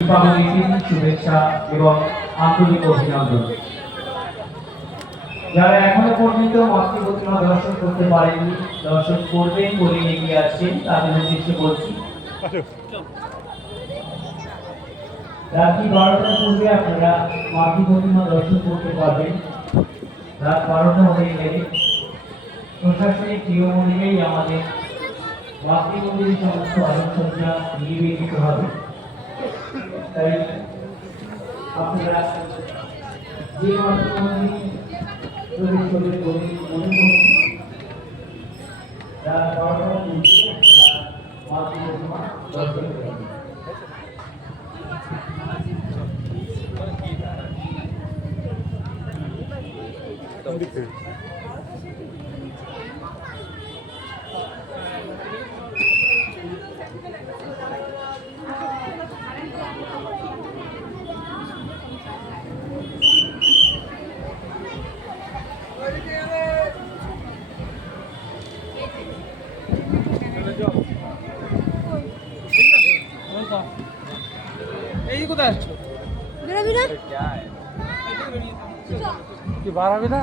দীপাবলির শুভেচ্ছা এবং আন্তরিক অভিনন্দন। যারা এখনো পর্যন্ত মাতৃ প্রতিমা দর্শন করতে পারেননি, দর্শন করবেন বলে এগিয়ে আসছেন তাদের উদ্দেশ্যে বলছি, রাত্রি 12টার পূর্বে আপনারা মাতৃ প্রতিমা দর্শন করতে পারবেন। রাত 12টা হয়ে গেলে প্রশাসনিক নিয়ম অনুযায়ী আমাদের মাতৃমন্দিরের সমস্ত আলোকসজ্জা নিয়ে দিতে হবে। তাই আপনারা যে মাতৃমন্দির প্রবেশ করবে বলে মনে করছি, রাত 12টার পূর্বে মাতৃ প্রতিমা দর্শন করবেন। এই কোথায় আসছো? বেরোবি না? কি বার হবে না?